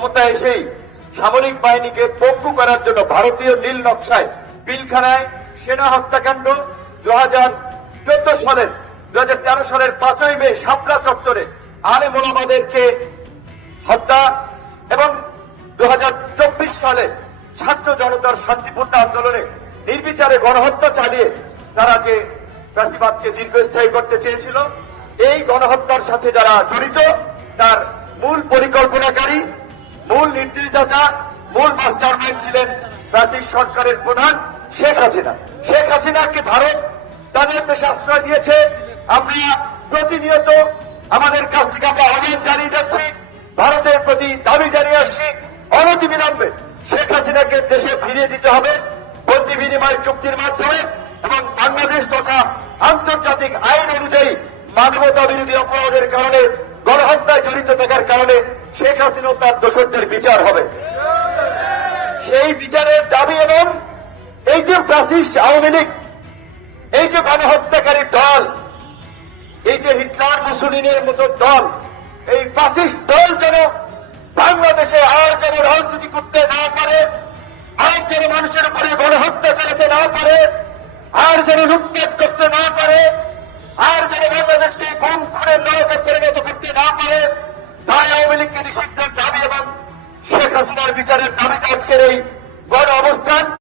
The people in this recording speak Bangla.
ক্ষমতায় এসেই সামরিক বাহিনীকে পঙ্গু করার জন্য ভারতীয় নীল নকশায় পিলখানায় সেনা হত্যাকাণ্ড 2014 সালের 5ই মে শাপলা চত্বরে আলেম ওলামাদেরকে হত্যা এবং 2024 সালে ছাত্র জনতার শান্তিপূর্ণ আন্দোলনে নির্বিচারে গণহত্যা চালিয়ে তারা যে ফ্যাসিবাদকে দীর্ঘস্থায়ী করতে চেয়েছিল, এই গণহত্যার সাথে যারা জড়িত তার মূল পরিকল্পনাকারী, মূল নির্দেশদাতা, মূল মাস্টারমাইন্ড ছিলেন ফ্যাসিস্ট সরকারের প্রধান শেখ হাসিনা। শেখ হাসিনাকে ভারত তাদের দেশে আশ্রয় দিয়েছে। আমরা প্রতিনিয়ত আমাদের কাছ থেকে আমরা আহ্বান জানিয়ে যাচ্ছি, ভারতের প্রতি দাবি জানিয়ে আসছি, অনতিবিলম্বে শেখ হাসিনাকে দেশে ফিরিয়ে দিতে হবে বন্দি বিনিময় চুক্তির মাধ্যমে এবং বাংলাদেশ তথা আন্তর্জাতিক আইন অনুযায়ী মানবতা বিরোধী অপরাধের কারণে গণহত্যায় জড়িত থাকার কারণে শেখ হাসিনা ও তার দোষরদের বিচার হবে। সেই বিচারের দাবি এবং এই যে ফ্যাসিস্ট আওয়ামী লীগ, এই যে গণহত্যাকারী দল, এই যে হিটলার মুসলিনের মতো দল, এই ফ্যাসিস্ট দল যেন বাংলাদেশে আর যেন রাজনীতি করতে না পারে, আর যেন মানুষের উপরে গণহত্যা চালাতে না পারে, আর যেন লুটপাট করতে না পারে, আর যেন বাংলাদেশকে গুম খুনের নরকে পরিণত করতে না পারে, তাই আওয়ামী লীগকে নিষিদ্ধের দাবি এবং শেখ হাসিনার বিচারের দাবিতে আজকের এই